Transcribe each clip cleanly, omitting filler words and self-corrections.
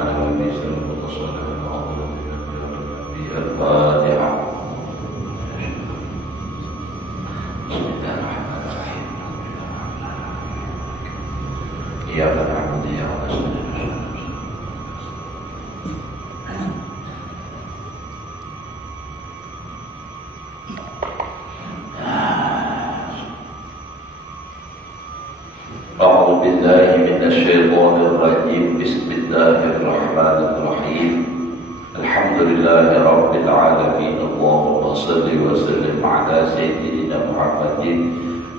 على النبي صلى الله عليه وسلم. الفاتحة. بسم الله الرحمن الرحيم. إياك نعبد وإياك نستعين. أعوذ بالله من الشيطان الرجيم. بسم الله الرحمن الرحيم. الحمد لله رب العالمين. اللهم صل وسلم على سيدنا محمد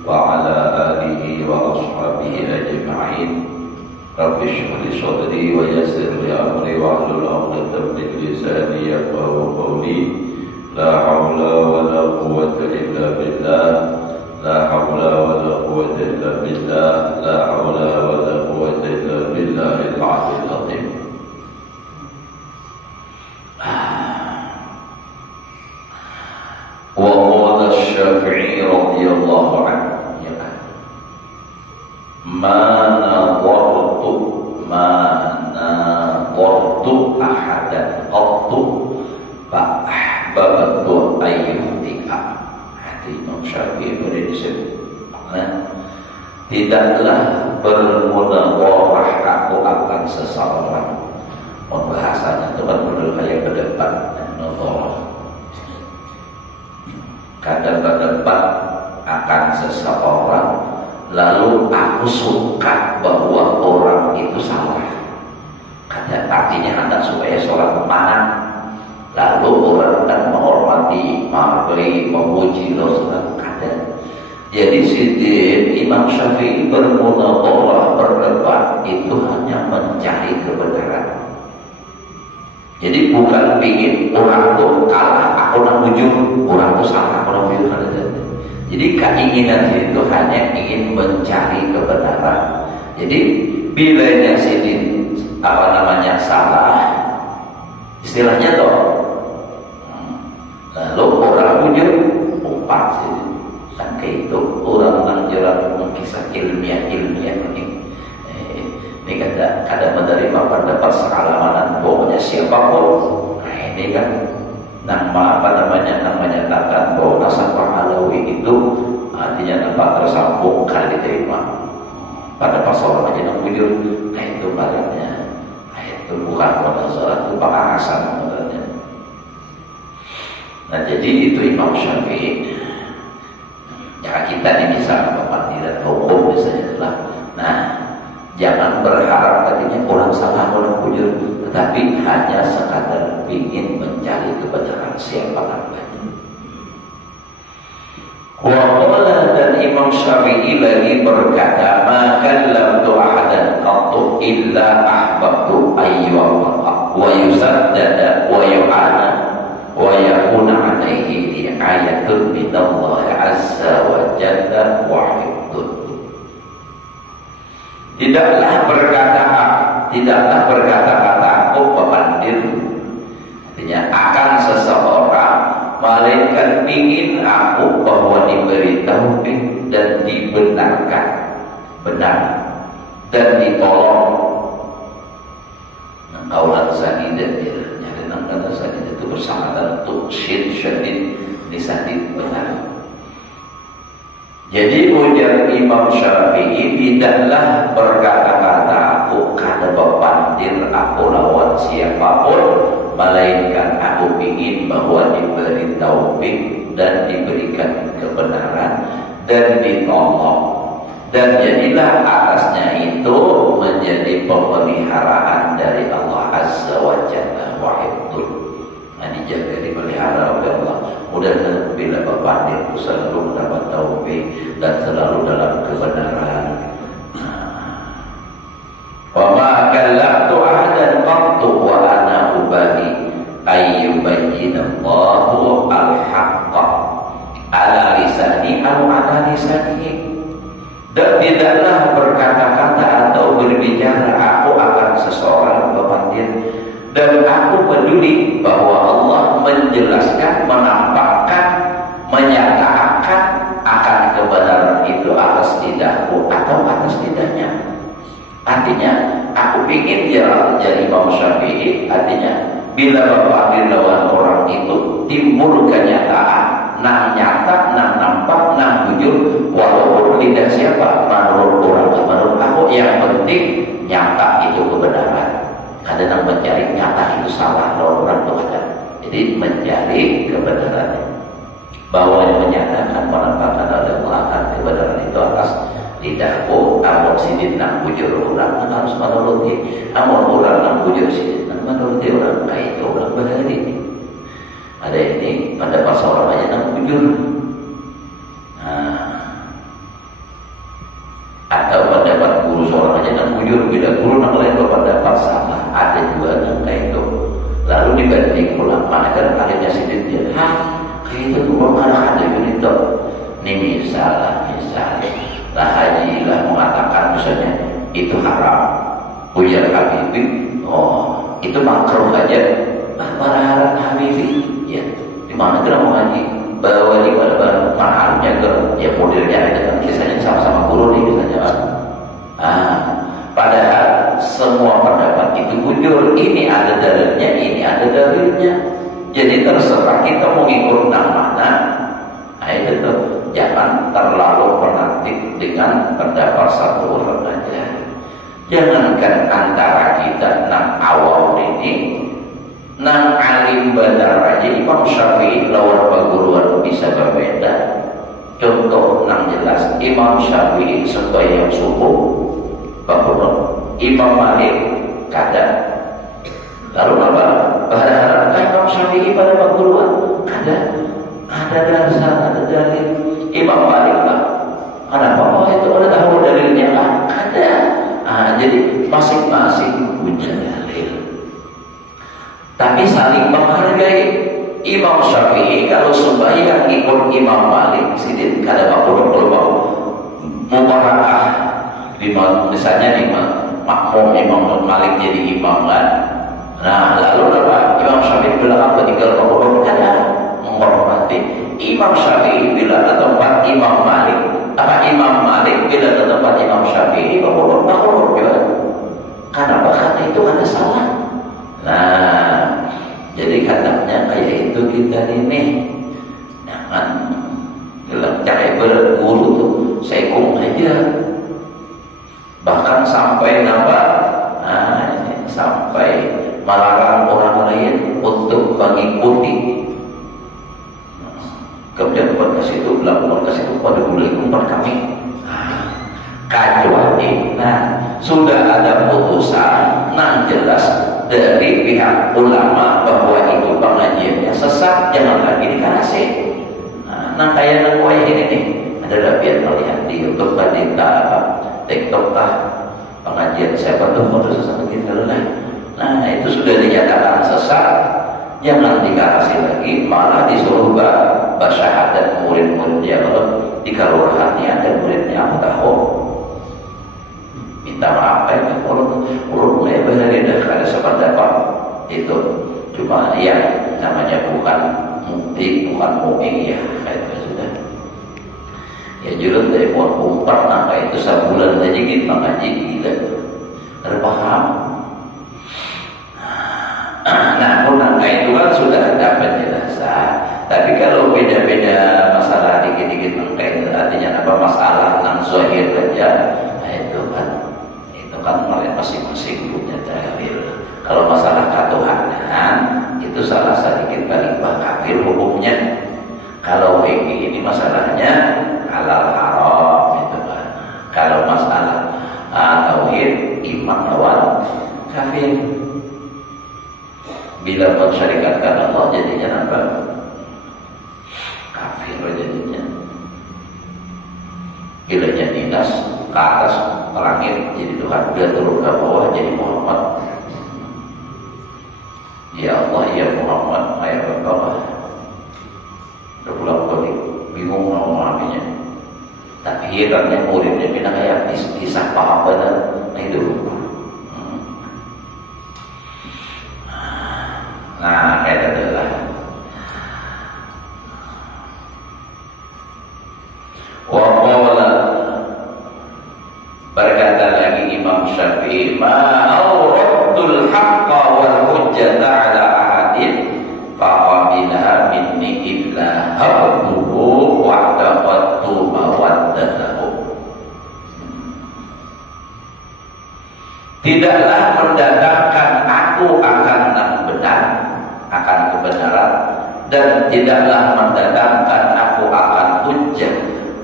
وعلى آله وأصحابه أجمعين. رب اشرح لي صدري ويسر لي أمري واحلل عقدة من لساني يفقهوا قولي. لا حول ولا قوة إلا بالله. لا حول ولا قوة إلا بالله. لا حول ولا قوة إلا بالله العلي العظيم. وقال الشافعي رضي الله عنه: ما نظرت أحدا قط فأحببت أن يهديك. Imam Syafi'i berdisip, tidaklah bermunawwarah aku akan seseorang. Bahasanya itu kan benar kayak berdebat, nazarah. Kadang berdebat akan seseorang, lalu aku suka bahwa orang itu salah. Kadang artinya hendak supaya seorang memanang. Lalu orang kan menghormati, menghargai, memuji Rasulullah kadang. Jadi Imam Syafi'i bermunawwarah, berdebat itu hanya mencari kebenaran. Jadi bukan ingin orang itu kalah, aku nak mujur, orang itu salah, aku nak mujur. Jadi keinginan itu hanya ingin mencari kebenaran. Jadi bilanya salah, istilahnya toh. Lalu orang punya umpat sih, sampai itu orang menjelaskan kisah ilmiah ini. Ini kadang menerima pendapat sekalamanan, pokoknya siapapun. Nah ini kan namanya kata bahwa nasabah alawi itu artinya tempat tersambung kali diterima. Pada pasal aja nak bujur, nah itu baratnya, nah itu bukan pada salah itu pengawasan sebenarnya. Nah jadi itu Imam Syafi'i. Ya kita ini bisa kepandirian hukum misalnya itulah. Nah jangan berharap tadinya orang salah, orang bujur, tetapi hanya sekadar ingin mencari kebenaran siapa namanya. Waqala, dan Imam Syafi'i lagi berkata, maka lam tu'ahadan qattu illa ahbabtu ayyuwafaqa wa yusaddada wa yu'ana wa yakuna alaihi ayatun minallahi azza wa jalla wa hibdun. Tidaklah berkata-kata aku pemandir, artinya akan seseorang, melainkan ingin aku bahwa diberi taufik dan dibenarkan benar dan ditolong. Kaulan sadidan dan kata sadid itu bersama untuk syadid disadid benar. Jadi ujar Imam Syafi'i, tidaklah berkata-kata aku kada bepandir aku lawan siapapun, melainkan aku ingin bahwa diberi taufik dan diberikan kebenaran dan ditolong. Dan jadilah atasnya itu menjadi pemeliharaan dari Allah Azza wa Jalla wa hibdun. Nah, dijaga, dipelihara oleh Allah. Mudah-mudahan bila berpandir selalu mendapat taufik dan selalu dalam kebenaran. Wa ma kallamtu ahadan qattu wa ana ubali ayyubayyinallahu al-haqqa ala lisani aw ala lisanihi. Dan tidaklah berkata-kata atau berbicara aku akan seseorang berpandir, dan aku peduli bahwa Allah menjelaskan, menampakkan, menyatakan akan kebenaran itu atas lidahku atau atas lidahnya. Artinya aku ingin dia jadi Imam Syafi'i. Artinya bila bapak lawan orang itu timbul kenyataan, nang nyata, nang nampak, nang jujur, walaupun tidak siapa menurut orang, menurut aku yang penting nyata itu kebenaran. Kadang mencari nyata itu salah kalau orang itu ada. Jadi mencari kebenarannya, bahwa menyatakan menampakkan oleh Allah kebenaran itu atas lidahku. Amun sidin nang bujur orang harus menuruti, amun orang nang bujur sidin nang menuruti orang, kayak itu orang berhari. Ada ini pendapat seorang aja nang bujur, atau pendapat guru seorang aja nang bujur, bila guru nang lain berpendapat salah, ada juga nang kayak itu. Lalu dibanding pulang mana kan akhirnya sidin dia, kayak itu tuh orang ada itu. Ini misalnya lah Haji lah mengatakan misalnya itu haram, ujar Habibie, oh itu makruh aja, para Habibie, ya di mana kita mau ngaji, bawa di mana harusnya ke, ya modelnya itu kan kisahnya sama-sama guru nih misalnya, padahal semua pendapat itu bujur, ini ada dalilnya, ini ada dalilnya, jadi terserah kita mau ikut mana. Nah itu tuh, jangan terlalu fanatik dengan pendapat satu orang aja. Jangankan antara kita nang awam ini, nang alim badar aja Imam Syafi'i lawan perguruan bisa berbeda. Contoh nang jelas, Imam Syafi'i sembahyang subuh bangun, Imam Malik kada. Lalu apa? Berharap Imam Syafi'i pada perguruan kada. Ada dasar, ada dalil. Imam Malik lah, kenapa itu ada tahu dalilnya lah? Ada. Jadi masing-masing punya dalil. Tapi saling menghargai. Imam Syafi'i kalau sembahyang ikut Imam Malik, sidin kada bakul mau mubarakah. Misalnya nih makmum Imam Malik jadi imam kan. Nah lalu apa? Imam Syafi'i bilang apa? Tinggal bakul kada. Menghormati Imam Syafi'i bila ke tempat Imam Malik, apa Imam Malik bila ke tempat Imam Syafi'i menghormati juga. Kenapa? Karena itu ada salah. Nah, jadi katanya kayak itu kita ini jangan bilang cari berguru tuh sekung aja, bahkan sampai sampai melarang orang lain untuk mengikuti. Kemudian berkas itu pada mulai kumpat kami kecuali sudah ada putusan nang jelas dari pihak ulama bahwa itu pengajiannya sesat, jangan lagi dikarasi. Nang kayak nang wayah ini nih adalah biar melihat di YouTube tadi TikTok pengajian saya tuh mau sesat begitu lah. Nah itu sudah dinyatakan sesat, jangan dikarasi lagi, malah disuruh bersyahadat murid-muridnya. Kalau di kelurahannya ada muridnya, aku tahu minta maaf ya kalau mulai berbeda ada sependapat itu, cuma yang namanya bukan mukti, bukan mu'ing ya kayak itu sudah ya julun dari pohon umpat nampak itu sebulan aja gitu mengaji gila terpaham. Nah nangka itu kan sudah ada penjelasan. Tapi kalau beda-beda masalah dikit-dikit nangka itu artinya apa, masalah nang zahir aja, nah itu kan masing-masing punya dalil. Kalau masalah ketuhanan itu salah sedikit paling kafir hukumnya. Kalau fikih ini masalahnya halal haram itu kan. Kalau masalah tauhid iman lawan kafir. Bila mensyarikatkan Allah jadinya apa? Kafir jadinya. Bila jadi nas ke atas langit jadi Tuhan, bila turun ke bawah jadi Muhammad. Ya Allah ya Muhammad, ayat berkata udah pulang balik bingung mau memahaminya. Tak herannya muridnya pindah kayak kisah paham benar. Nah itu nah kayak itulah. Wa qala berkata lagi Imam Syafi'i fihi ma awradtul haqqa wal hujjata ala ahadin faqabilha minni illa habtuhu wa taqattu mawaddatahu. Tidaklah mendatangkan aku akan yang benar, akan kebenaran, dan tidaklah mendatangkan aku akan hujjah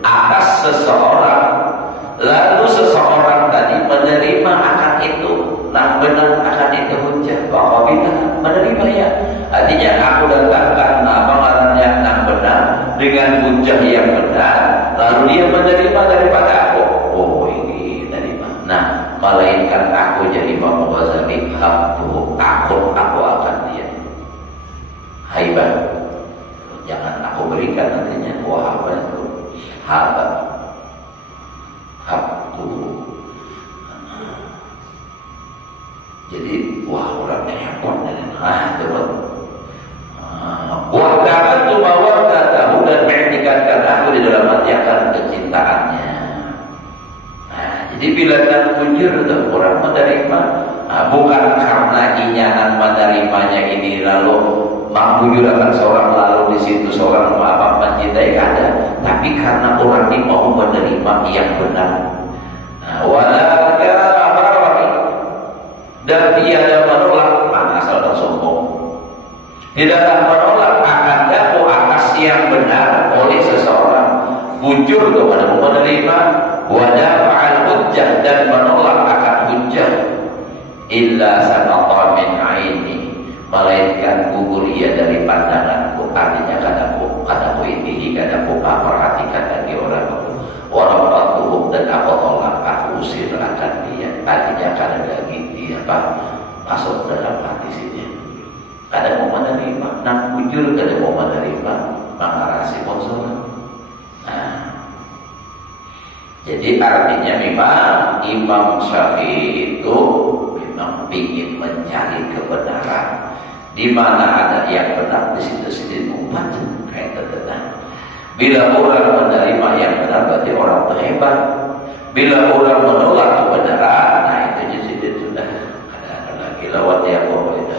atas seseorang, lalu seseorang tadi menerima akan itu, yang benar akan itu hujjah, bahwa kita menerima ya. Artinya aku datangkan pengarannya yang benar dengan hujjah yang benar, lalu dia menerima daripada aku. Oh ini menerima. Nah, melainkan aku jadi Imam Ghazali, habtu takut aku akan dia. Haibah. Jangan aku berikan nantinya. Wah apa itu? Haba. Habtu. Jadi wah orangnya hebat dan coba. Wahdakan tu mawaddatahu, dan mengikatkan aku di dalam hati akan kecintaannya. Jadi bila nak mujur tu orang menerima, bukan karena inyanan menerimanya ini lalu mengujur akan seorang, lalu di situ seorang apa mencintai kada, tapi karena orang ini mau menerima yang benar. Wala kabarani, dan tiada menolak, mana asal dan sombong. Tidaklah menolak akan daku atas yang benar oleh seseorang, bujur kepada menerima, wadafa'al hujjah, dan menolak akan hujjah, illa sanata min aini, melainkan gugur ia dari pandanganku. Artinya kadaku ini kadaku perhatikan lagi orangku, warafatuhum, dan aku tolak, aku usir akan dia. Artinya kada lagi dia masuk dalam hati sini. Kada mau menerima, nak bujur kada mau menerima, mengarasi konsolan. Jadi artinya memang Imam Syafi'i itu memang ingin mencari kebenaran. Di mana ada yang benar, di situ sendiri umpat kayak tertenang. Bila orang menerima yang benar, berarti orang terhebat. Bila orang menolak kebenaran, nah itu jadi sudah ada lagi lawan dia bawa itu.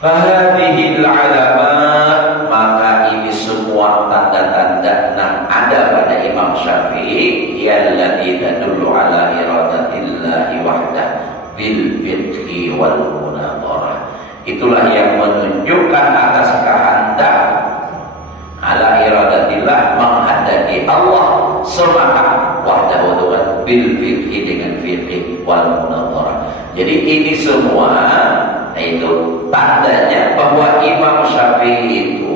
Hadhil alamat, maka ini semua tanda-tanda yang ada pada Imam Syafi'i, yallati tadullu ala iradatillahi wahdah bil fiqhi wal munadharah. Itulah yang menunjukkan atas kehendak, ala iradatillah, menghendaki Allah semata, wahdahu dengan bil fiqhi, dengan fiqhi wal munadharah. Jadi ini semua itu tandanya bahwa Imam Syafi'i itu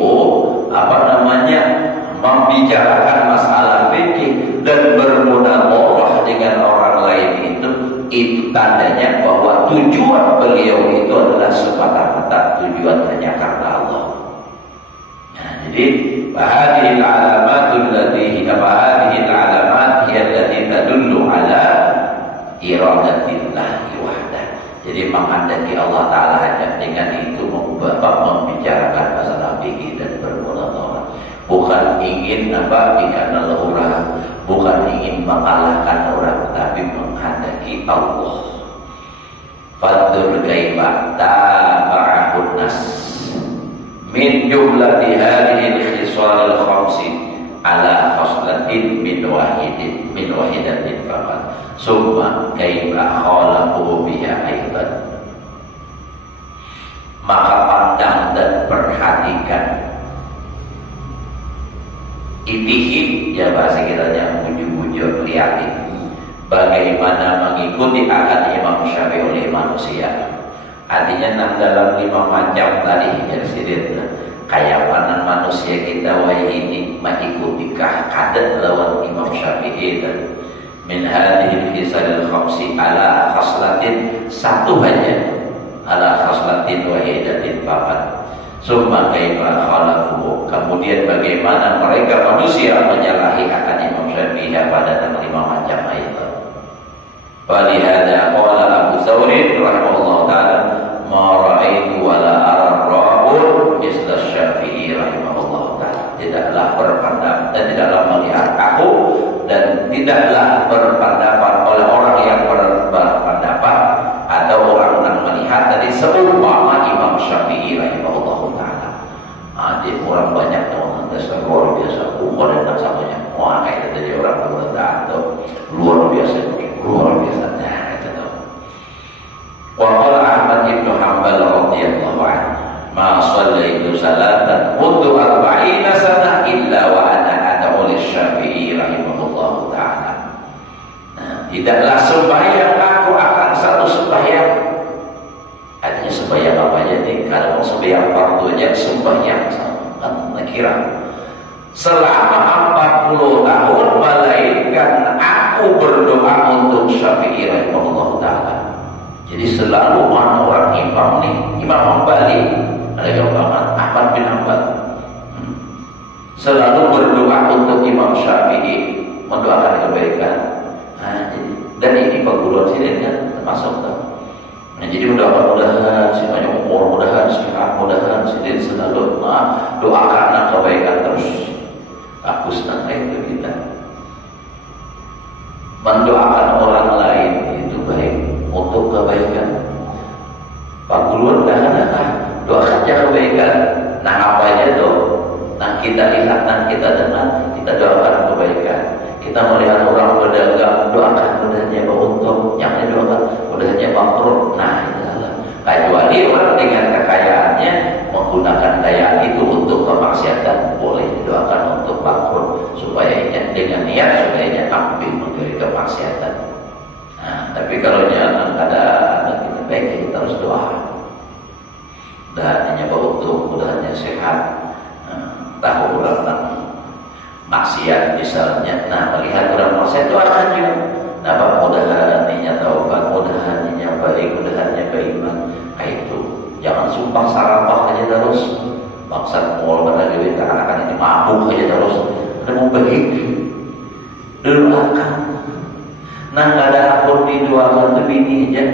membicarakan masalah fikih dan bermunadharah dengan orang lain itu tandanya bahwa tujuan beliau itu adalah semata-mata tujuan hanya karena Allah. Nah, jadi hadhil alamatul lati hadhil alamat hiya allati tadullu ala iradatillahi wahdah. Jadi menghendaki Allah Ta'ala hanya dengan itu membicarakan masalah fikih dan bermunadharah. Bukan ingin dikana orang, bukan ingin mengalahkan orang, tapi menghendaki Allah. Fadhur kaifa taba'ahun nas min jumlati hadhihi al-khisal al-khamsi ala khaslatin min wahidatin faqat summa kaifa khalaquhu biha aidan. Maka pandang dan perhatikan, itihi ya bahasa kitanya, mujuk-mujuk, lihatin bagaimana mengikuti akan Imam Syafi'i oleh manusia. Artinya dalam 5 macam tadi jadi kayak mana manusia kita ini mengikutikah kadat lawan Imam Syafi'i dan min hadhil khisalil khamsi ala khaslatin, satu hanya, ala khaslatin wahidatin faqat summa kaifa khalaquhu, kemudian bagaimana mereka manusia menyalahi akan Imam Syafi'i pada 5 macam itu. Walihada qala Abu Thawrin rahimahullah ta'ala ma ra'aitu wa la ara ra'un misla Syafi'i rahimahullah ta'ala. Tidaklah berpendapat dan tidaklah melihat aku dan tidaklah berpendapat oleh orang yang berpendapat Jadi selalu orang imam nih, Imam Hambali, ada gambaran Ahmad bin Hanbal, selalu berdoa untuk Imam Syafi'i, mendoakan kebaikan. Nah, dan ini perguruan silat kan termasuk tuh. Nah, jadi mudah-mudahan si banyak umur, mudahan sehat, mudahan silat selalu doakan kebaikan terus. Bagus nanti itu kita mendoakan orang lain itu baik untuk kebaikan. Pak Guru dah doakan kebaikan. Nah apa aja tuh? Nah kita lihat, nah kita dengar, kita doakan kebaikan. Kita melihat orang berdagang, doakan mudahnya beruntung, yang doakan mudahnya bangkrut. Nah itulah. Kecuali orang dengan kekayaannya menggunakan kekayaan itu untuk kemaksiatan, boleh didoakan untuk bangkrut supaya dengan niat supaya ambil menjadi kemaksiatan. Nah, tapi kalau jangan ada kita baik kita harus doa. Dan hanya beruntung, mudahannya sehat. Tahu orang maksiat misalnya, nah melihat orang maksiat doakan juga. Nah, mudahannya taubat, mudahannya baik, mudahannya beriman. Kayak itu. Jangan sumpah sarapah aja terus. Bangsa mau pada duit anak-anak ini mabuk aja terus. Ada mau baik. Doakan. Nah, nggak ada akun di doakan lebih ini aja.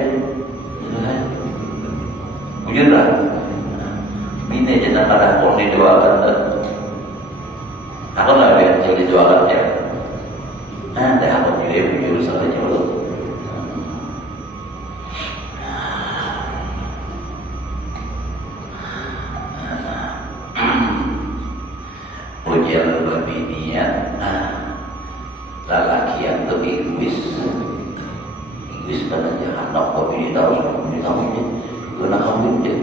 Bujurlah. Ini aja nggak ada akun di doakan. Aku nggak lihat jadi doakan ya. Ada akun juga bujur saja dulu. Ujian berbinian, lalaki yang egois sebenarnya anak ini tahu ini guna kawin dia,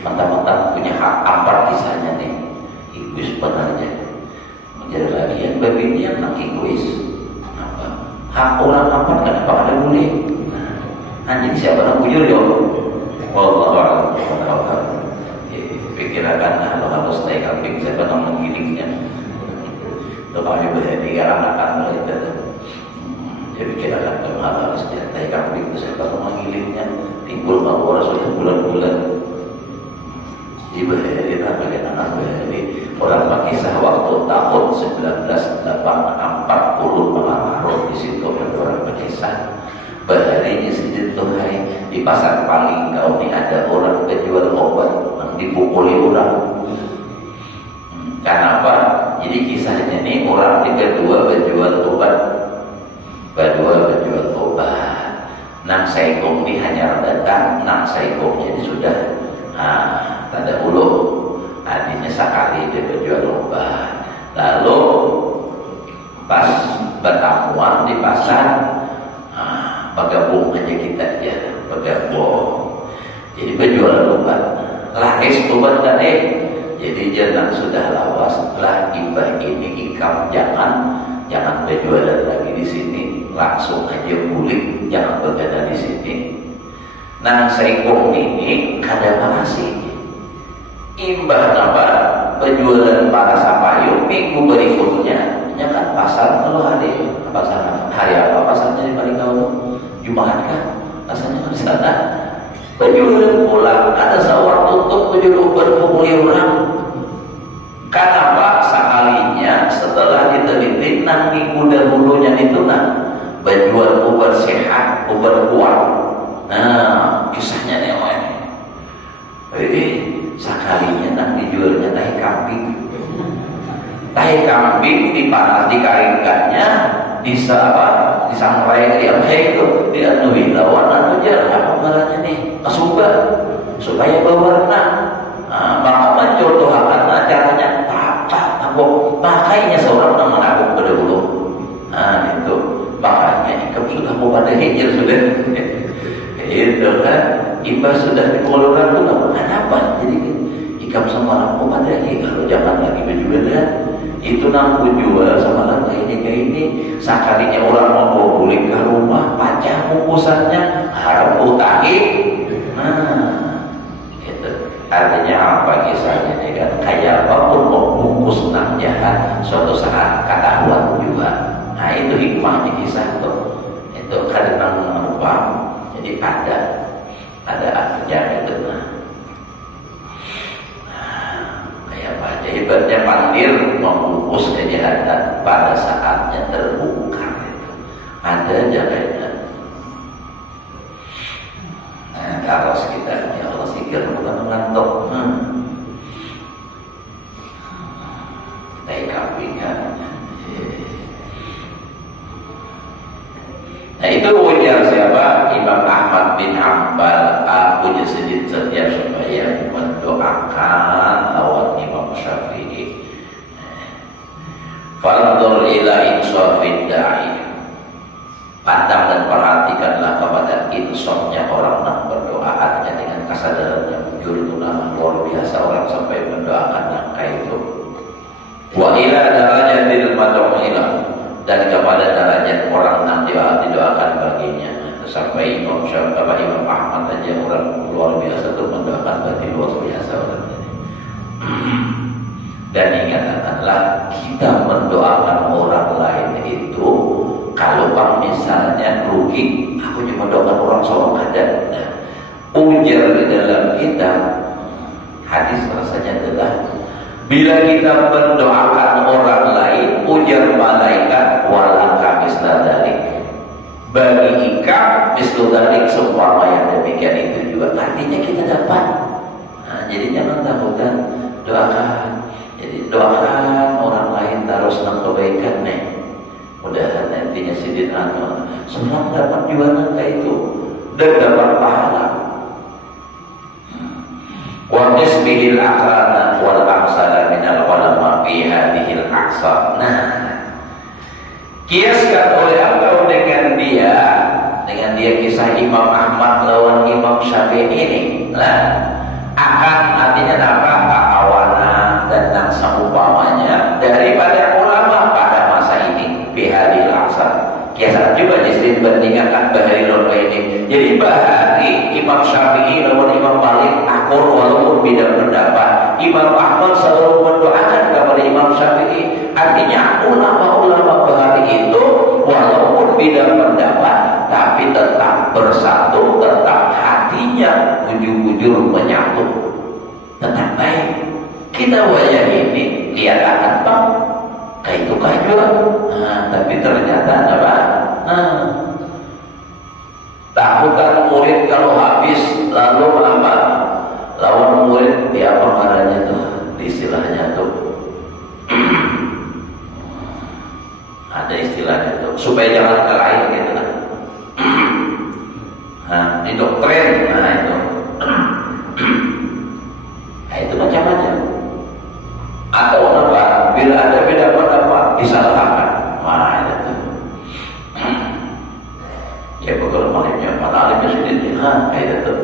mantap-mantap punya hak apa kisahnya nih, egois sebenarnya menjadi lagi yang berbinian nak egois, apa hak orang apa kenapa ada boleh, anjing siapa nak bujur yo, wallahu a'lam. Pikirkan harus naik kambing siapa nak menggilingnya. Untuk kami berhenti anak-anak itu, jadi kita akan harus diantai kambing itu siapa nak menggilingnya. Timbul bahwa sudah bulan-bulan di berhenti tak bagaimana berhenti orang berkisah waktu tahun 1940 malam Maret di situ ada orang berkisah. Berharinya segitu hai di pasar paling kau ni ada orang penjual obat yang dipukuli orang. Kenapa? Jadi kisahnya ni orang berdua berjual obat, berjual obat. Nang saikong ni hanya datang, nang saikongnya ini sudah tak ada ulu. Artinya sekali dia berjual obat. Lalu pas bertamuan di pasar. Bergabung aja kita ya, bergabung. Jadi berjualan obat, laris obat tadi. Jadi jangan sudah lawas setelah ibah ini ikam jangan berjualan lagi di sini, langsung aja pulik, jangan bergada di sini. Nang saikong ini kada makasih. Imbah napa berjualan para sapayung minggu berikutnya, kan pasar kalau hari apa pasarnya di Maringau Jumat kan rasanya di sana penjualan pulang ada sawah tutup penjualan obat pemulih orang. Kenapa? Sekalinya setelah diteliti nang minggu dahulunya itu nang penjual obat sehat, obat kuat. Nah kisahnya nih sekalinya nang dijualnya tahi kambing. Tahi kambing dipanas dikaringkannya disangrai dia itu dianui lawan aja apa ngarannya nih kasubat supaya berwarna. Maka mencontohkan caranya apa makanya seorang yang menabung pada dulu. Itu makanya ikam sudah mau pada hijir sudah itu kan imbas sudah dipolongan itu apa jadi ikam sama mau pada kalau jangan lagi berjualan itu nang jual sama kayak ini sekalinya orang mau beli ke rumah pacah bungkusannya harap utangi. Itu artinya apa kisahnya nih kan kayak apapun mau bungkus nang jahat suatu saat ketahuan juga. Nah itu hikmahnya kisah tuh itu kadang apa jadi ada ada akhirnya itu. Kayak apa aja ibaratnya pandir membungkus kejahatan, pada saatnya terbongkar itu ada aja kayaknya. Nah, kalau kita ya Allah sikir bukan mengantuk, kita kambingnya. Nah itu ujar siapa? Imam Ahmad bin Hanbal. Aku jadi setiap sembahyang mendoakan lawan Imam Syafi'i. Fanzur ila insafid da'i. Pandang dan perhatikanlah kepada insafnya orang yang berdoa, artinya dengan kesadaran yang jurnal luar biasa orang sampai mendoakan angka itu. Wa ila darajatil mad'u'ilah, dan kepada derajat orang yang didoakan baginya. Sampai Imam Syafi'i, Imam Ahmad aja orang luar biasa tuh mendoakan berarti luar biasa orang ini. Dan ingatlah kita mendoakan orang lain itu, kalau bang misalnya rugi, aku cuma doakan orang solong ada. Nah, ujar di dalam kitab hadis rasanya adalah bila kita mendoakan orang lain, ujar malaikat walaka misladalik, bagi ikam misladalik seumpama yang demikian itu juga. Artinya kita dapat. Nah, jadi jangan takutan, doakan. Jadi doakan orang lain terus tentang kebaikan nih. Mudahan nantinya sidin anu senang dapat jualan kayak itu dan dapat pahala. Wa nisbihil aqrana wal amsala minal ulama fi hadhil aqsar. Nah, kiaskan oleh engkau dengan dia kisah Imam Ahmad lawan Imam Syafi'i ini. Nah, akan artinya apa? Kawanan dan yang seumpamanya daripada ulama pada masa ini fi hadhil aqsar. Kiasan juga disebut bandingkan bahari lomba ini. Jadi bahari Imam Syafi'i lawan Imam Malik akur walaupun beda pendapat. Imam Ahmad selalu mendoakan kepada Imam Syafi'i. Artinya ulama-ulama bahari itu walaupun beda pendapat tapi tetap bersatu, tetap hatinya bujur-bujur menyatu, tetap baik. Kita wajah ini lihat apa? Kayak itu kajuan. Nah, tapi ternyata apa? Nah, takutan murid kalau habis lalu apa? Lawan murid di apa caranya tuh? Istilahnya tuh ada istilahnya tuh supaya jangan kelain gitu lah. Nah, di doktrin, nah itu, nah itu macam-macam. Atau apa? Bila ada beda pendapat disalahkan. Wah itu. Ya kalau malimnya mana alimnya sendiri, itu.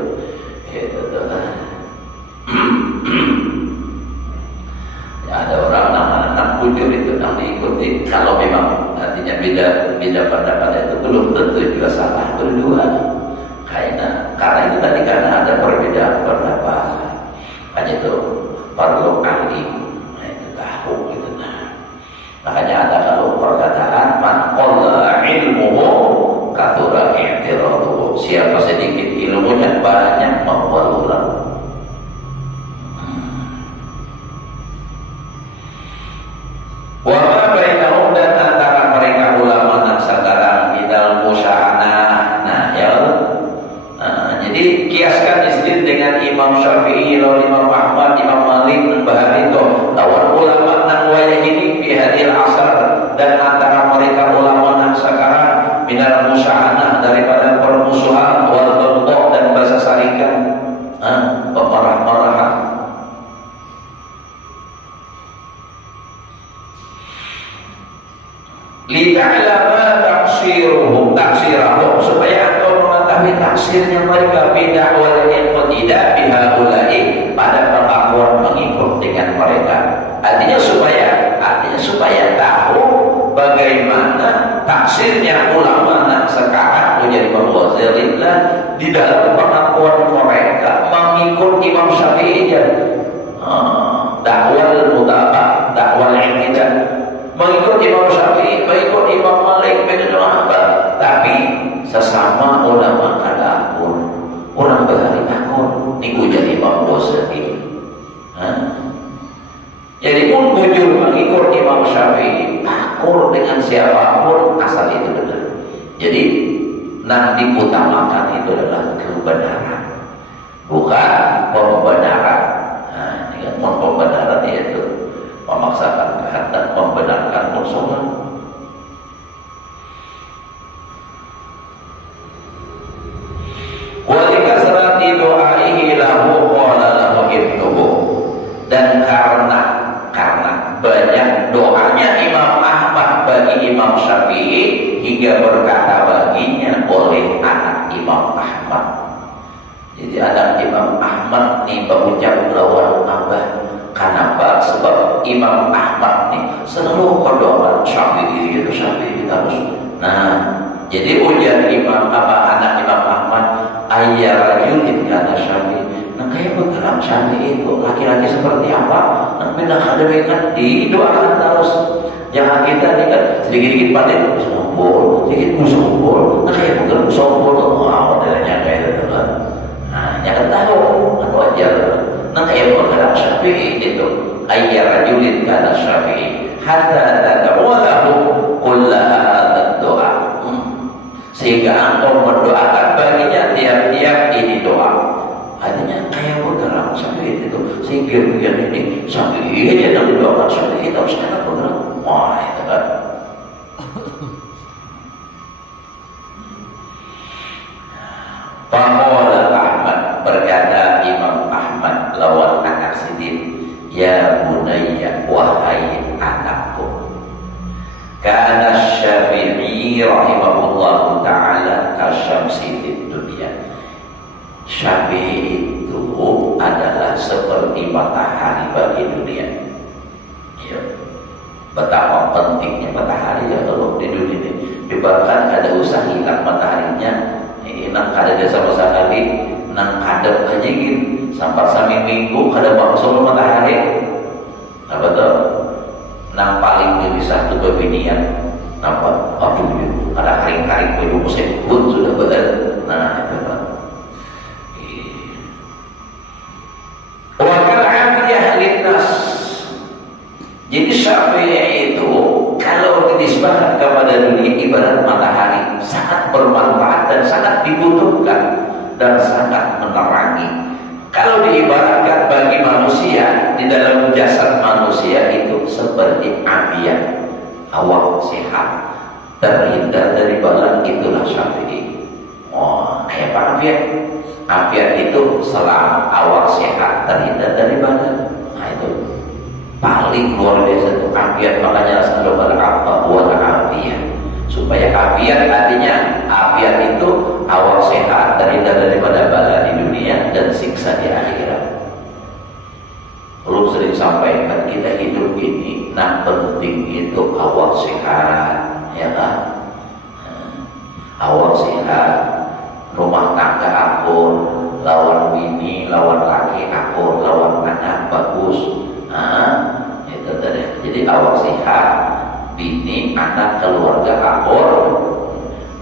Ya ada orang nama bujur itu yang diikuti. Kalau memang artinya beda pendapat itu belum tentu juga salah berdua. Karena itu tadi karena ada perbedaan pendapat. Hanya itu perlu ahli. Gitu. Makanya ada kalau perkataan man qalla ilmuhu kathura i'tiraduhu. Siapa sedikit ilmunya banyak memperlulah. Wa ma bainahum, dan antara mereka ulama dan sekarang bidal musyahanah. Nah ya jadi kiaskan istin dengan Imam Syafi'i, Imam Ahmad, Imam Malik, Bahari itu lawan ulama nang wayah ini fi hadil asar, dan antara mereka ulama nang sekarang minal musyahanah daripada permusuhan wal baghdha dan bahasa sarikan, pemarah-marahan. Lita'lama taksirahum, supaya engkau mengetahui taksirnya mereka beda wal iqtida bihaula'i, pada pengakuan mengikut dengan mereka. Artinya supaya tahu bagaimana taksirnya ulama yang sekarang menjadi Mu'tazilah di dalam pengakuan mereka mengikut Imam Syafi'i aja. Dakwal mutabah, dakwal iqtida, mengikut Imam Syafi'i, mengikut Imam Malik, mengikut Hanbal, tapi sesama ulama kada akur. Orang bahari ngikut Imam Syafi'i, akur dengan siapapun asal itu benar. Jadi yang diutamakan itu adalah kebenaran, bukan pembenaran. Nah, ini kan pembenaran yaitu memaksakan kehendak membenarkan musuh. Wa likasrati du'aihi lahu qala lahu ibnuhu, dan karena banyak doanya Imam Ahmad bagi Imam Syafi'i hingga berkata baginya oleh anak Imam Ahmad. Jadi anak Imam Ahmad nih berucap lawan abah. Kenapa? Sebab Imam Ahmad nih selalu berdoa Syafi'i itu Syafi'i terus. Nah, jadi ujar anak Imam Ahmad, ayya rajulin kana Syafi'i. Nah, kayak bergerak Syafi'i itu laki-laki seperti apa? Nah, pindah kademengan didoakan terus. Jangan kita nih kan sedikit-sedikit pandai sombol, sedikit sombol. Nah, kayak bergerak sombol, wah modelnya kayak gitu kan. Nah, jangan tahu, kan wajar. Nah, kayak bergerak Syafi'i itu, ayya rajulin kana Syafi'i hatta tad'ulahu kullaha hadha doa. Sehingga engkau mendoakan baginya tiap-tiap ini doa. Artinya kayak bergerak Syafi'i itu, sehingga bagian ini Syafi'i aja yang didoakan Syafi'i itu harus kena bergerak. Wah, itu kan. Faqala Ahmad, berkata Imam Ahmad lawan anak sidin, ya bunayya, wahai anakku, kana Syafi'i rahimahullahu ta'ala kasyamsi fid dunya. Syafi'i itu adalah seperti matahari bagi dunia. Ya. Betapa pentingnya matahari ya kalau di dunia ini. Bahkan ada usaha hilang mataharinya. Nang kada desa sekali, nang kadep aja gini. Sampai sami minggu kada maksud matahari. Apa tuh? Nang paling gelisah tuh bebinian. Apa? Aduh, ada kering-kering baju musim pun sudah betul. Nah, itu Pak. Wakil afiyah linnas. Jadi Syafi'i itu kalau dinisbahkan kepada dunia ibarat matahari, sangat bermanfaat dan sangat dibutuhkan dan sangat menerangi. Kalau diibaratkan bagi manusia, di dalam jasad manusia itu seperti afiyah, awak sehat, terhindar dari bala, itulah Syafi'i. Oh, kayak apa afiyah? Afiyah itu selang awak sehat, terhindar dari bala. Nah, itu paling luar biasa itu afiyah. Makanya Rasulullah apa buat afiyah, supaya afiyah artinya afiyah itu awak sehat, terhindar daripada bala di dunia dan siksa di akhirat. Belum sering sampaikan kita hidup ini, nah penting itu awak sehat, ya kan? Awak sehat, rumah tangga akur, lawan bini, lawan laki akur, lawan anak bagus. Itu tadi. Jadi awak sehat, bini, anak, keluarga akur,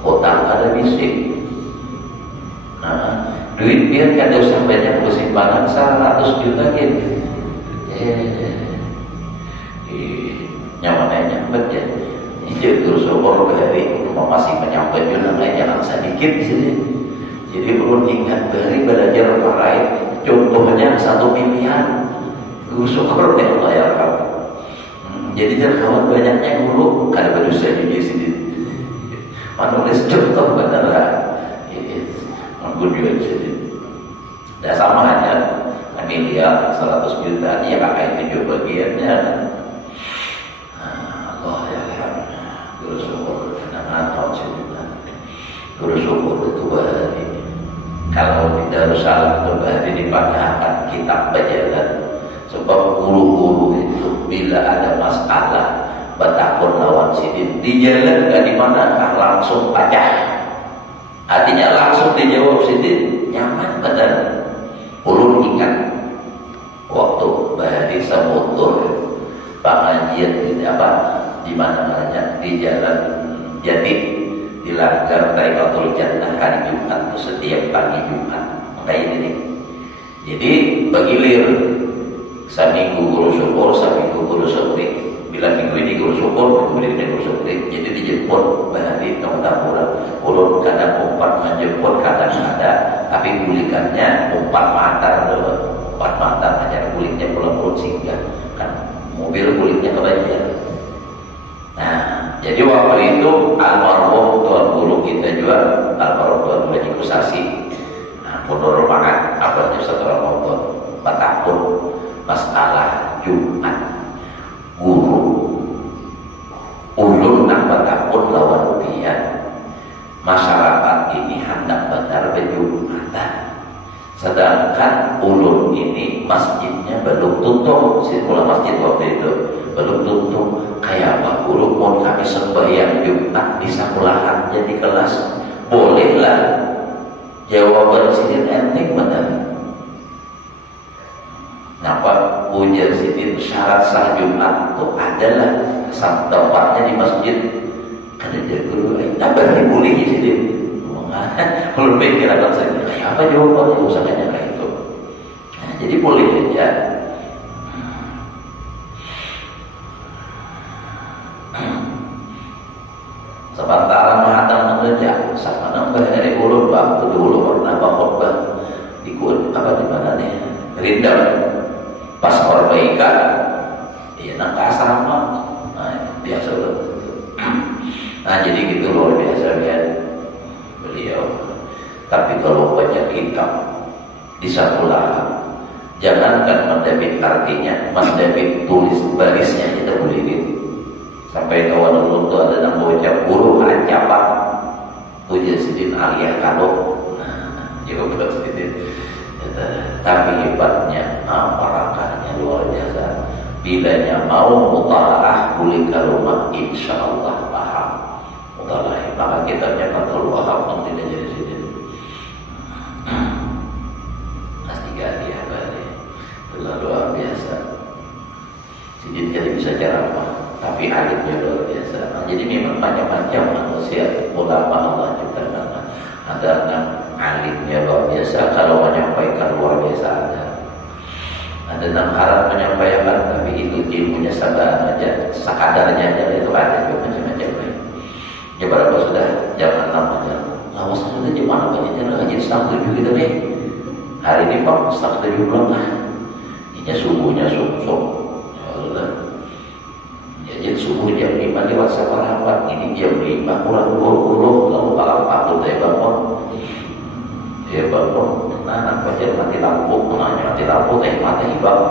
hutang ada bisik. Duit biar kada usah banyak bersimpangan 100 juta gitu. Nyamannya nyambet ya. Ini terus syukur hari masih menyambet juga, jangan sedikit di sini. Jadi perlu ingat dari belajar faraid, contohnya 1 miliar. Syukur ya Allah ya Rabb. Jadi jangan banyaknya guru kada berdosa juga sini. Menulis contoh beneran. Manggur juga sini. Dan sama aja miliar 100 juta ya kakak itu juga bagiannya. Allah ya Rabb. Guru syukur dengan tahun sini. Guru syukur itu bahari. Kalau di Darussalam berbahari dipakaikan kitab berjalan. Sebab guru-guru itu bila ada masalah bertakun lawan sidin di jalan gak di manakah langsung baca. Artinya langsung dijawab sidin, nyaman benar. Ulun ingat waktu bahari semutur pengajian di mana-mana di jalan Jatib di Langgar Taikatul Jannah hari Jumat itu setiap pagi Jumat. Kayak ini. Jadi bagilir seminggu guru syukur, seminggu guru syukri. bilang minggu ini guru syukur, kemudian ini guru syukur, jadi dijemput di tempat ulun kadang umpat menjemput kadang ada, tapi bulikannya umpat matar dulu, umpat matar aja buliknya pulang singgah kan mobil buliknya kebanjir. Nah, jadi waktu itu almarhum tuan guru kita juga, almarhum tuan guru Haji Kusasi, mundur banget, apalagi setelah Ramadan, 4 tahun masalah Jumat guru ulun nak bertakun lawan dia masyarakat ini hendak benar berjumatan, sedangkan ulun ini masjidnya belum tutup, sekolah masjid waktu itu belum tutup. Kayak apa guru pun kami sembahyang Jumat di sekolahan jadi kelas bolehlah. Jawaban sini enteng benar. Napa ujar sidin syarat sah Jumat itu adalah tempatnya di masjid. Kada jadi guru tambah boleh sidin. Kalau pikir akan saya kayak apa jawabannya usahanya kayak itu. Nah, jadi boleh aja. Sementara menghadap mengerja, sama nambah dari ulun waktu dulu pernah khutbah ikut apa di mana nih Rindam pas perbaikan, ya nak asrama, nah biasa loh. Nah jadi gitu luar biasa kan beliau. Tapi kalau baca kitab di sekolah, jangankan mendebit artinya, mendebit tulis barisnya kita boleh gitu. Sampai kawan ulun tu ada yang bocah guru ancapan ujian sidin aliyah kalau juga buat sedikit. Tapi hebatnya barakahnya luar biasa. Bilanya mau mutalaah boleh ke rumah, insya Allah paham mutalaah. Maka kitabnya Fathul Wahab nanti dia jadi sidin mas 3 dia bari luar biasa. Sidin jadi bisa ceramah tapi alimnya luar biasa. Nah, jadi memang macam-macam manusia ulama Allah ciptakan. Ada yang alimnya luar biasa, kalau menyampaikan luar biasa ada yang harap menyampaikan tapi itu ilmunya sabar aja, sekadarnya aja itu ada juga macam-macam. Ya berapa sudah jam 6 aja. Lawas sudah jam mana banyak jalan aja setengah 7 gitu deh. Hari ini Pak setengah 7 belum lah. Ini subuhnya subuh. Jadi subuh jam 5 lewat seperempat, ini jam 5 kurang 20, lalu kalau 40 saya bangun. Dia bangun, nah nak baca mati lampu, nanya mati lampu, mati ibang.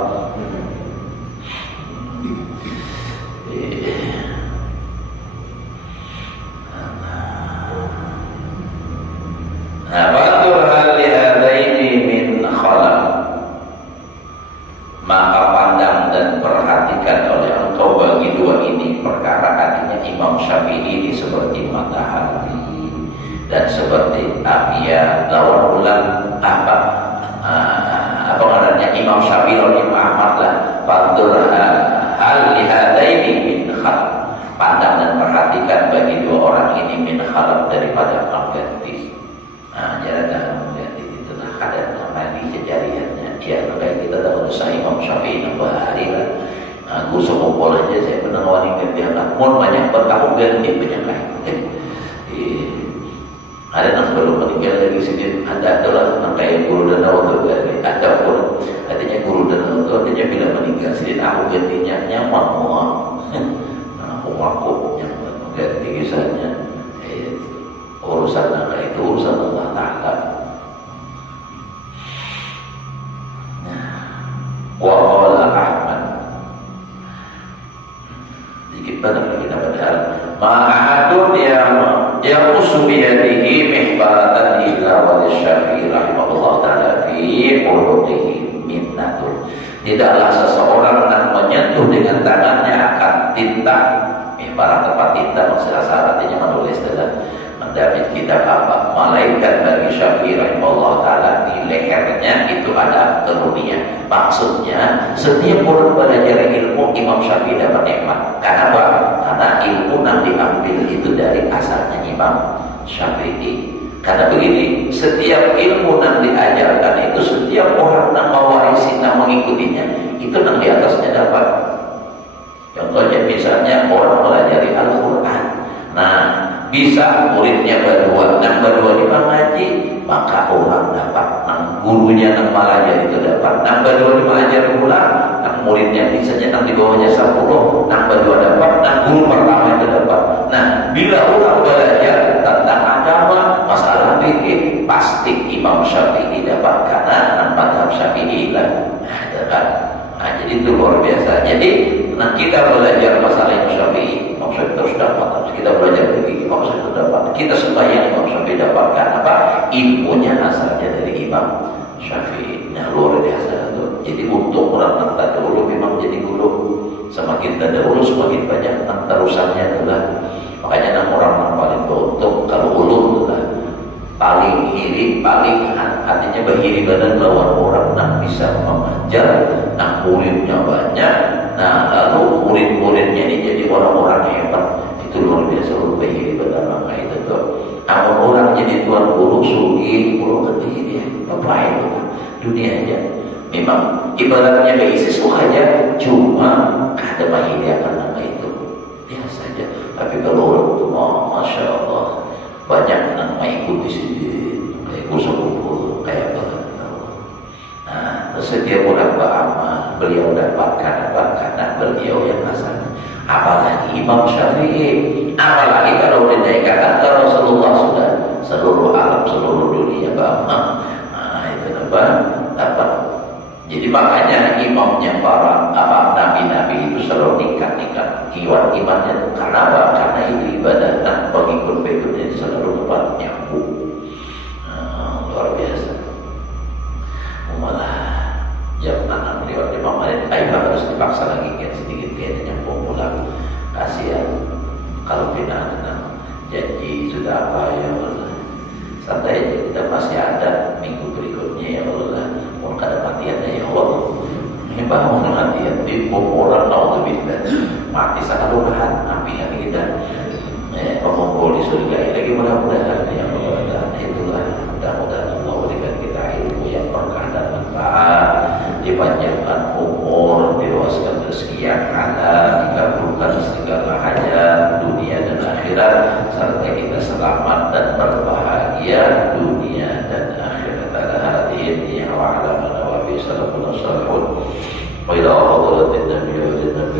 Nah, batul hal lihadaini min khalaq. Maka pandang dan perhatikan oleh engkau bagi dua ini perkara. Artinya Imam Syafi'i ini seperti matahari dan seperti api ya lawan ulang apa namanya Imam Syafi'i lawan Imam Ahmad lah. Fatur hal lihadaini min khalaq. Pandang dan perhatikan bagi dua orang ini min khalaq daripada pengganti. Nah, jangan mengganti itulah ada nama di kejadiannya. Ya, kayak kita tahu saya Imam Syafi'i nambah hari lah. Aku sekompol aja saya pernah wanita ganti anak. Mohon banyak berkamu ganti banyak lah. Ada yang belum meninggal lagi sedikit. Ada adalah kayak guru dan awal ada pun artinya guru dan awal artinya bila meninggal sedikit aku gantinya nyaman muak. Aku ngaku nyaman ganti kisahnya. Urusan anak itu urusan Allah Ta'ala. Waqala Ahmad dikit banget lagi padahal ma'ahadun yang usubiyadihi mihbaratan illa wal Syafi'i rahimahullah ta'ala fi qulubihi minnatun. Tidaklah seseorang yang menyentuh dengan tangannya akan tinta, mihbarat tempat tinta maksudnya artinya menulis dalam mendapit kitab apa malaikat bagi Syafi'i rahimahullah ta'ala di lehernya itu ada karunia. Maksudnya setiap orang belajar ilmu Imam Syafi'i dapat nikmat. Kenapa? Karena ilmu yang diambil itu dari asalnya Imam Syafi'i. Karena begini, setiap ilmu yang diajarkan itu setiap orang yang mewarisi, yang mengikutinya itu yang di atasnya dapat. Contohnya misalnya orang pelajari Al-Quran. Nah, bisa muridnya berdua, nang berdua di ngaji, maka orang dapat, nang gurunya nang belajar itu dapat, nang berdua di belajar pula, nang muridnya misalnya nang di bawahnya 10, nang berdua dapat, nang guru pertama itu dapat. Nah, bila orang belajar tentang agama, masalah fikih, pasti Imam Syafi'i dapat karena nang madhab Syafi'i lah. Nah, jadi itu luar biasa. Jadi, nah kita belajar masalah Imam Syafi'i, Imam Syafi'i terus dapat. Kita belajar begini, Imam Syafi'i terus dapat. Kita sembahyang Imam Syafi'i dapatkan apa? Ilmunya asalnya dari Imam Syafi'i. Nah, luar biasa itu. Jadi untuk orang yang tadahulu memang jadi guru. Semakin tadahulu semakin banyak terusannya adalah. Makanya orang yang paling beruntung kalau ulun adalah paling iri, paling artinya beriri badan lawan orang yang bisa mengajar, yang muridnya banyak. Nah, lalu murid-muridnya ini jadi orang-orang hebat. Itu luar biasa, lu beriri badan maka itu tuh. Namun orang jadi tuan guru sugi, guru gede dia, apa itu dunia aja. Memang ibaratnya beisi aja, cuma ada bahaya akan nama itu biasa aja. Tapi kalau orang itu, masya Allah, banyak nama ikut di sini, kayak kumpul, kayak apa? Nah, tersedia orang beramal, beliau dapatkan apa? Karena beliau yang asalnya. Apalagi Imam Syafi'i, apalagi kalau dinaikkan ke Rasulullah sudah seluruh alam, seluruh dunia beramal. Nah, itu apa? Dapat. Jadi makanya imamnya para nabi-nabi itu selalu nikah kiwan imannya. Karena apa? Karena itu ibadah dan pengikut-pengikutnya selalu dapat nyambung. Luar biasa. Malah jam 6 lewat 5 menit, ayo harus dipaksa lagi sedikit kayaknya nyambung pulang. Kasihan kalau pindah dengan janji sudah apa ya Allah. Santai aja, kita masih ada minggu berikutnya ya Allah. Mau kada matian ya Allah. Ini bangun matian di orang tahu lebih mati sangat lupahan api hati kita. Pengumpul di surga lagi mudah-mudahan ya Allah. Itulah mudah-mudahan Allah berikan kita ilmu yang berkah dan manfaat, dipanjangkan umur, dilawaskan rezeki yang halal, dikabulkan segala hajat dunia dan akhirat, serta kita selamat dan berbahagia dunia dan akhirat. Ala hadirin ya wa'ala wa nawabi sallallahu alaihi wa sallam wa ila hadratin nabi wa nabi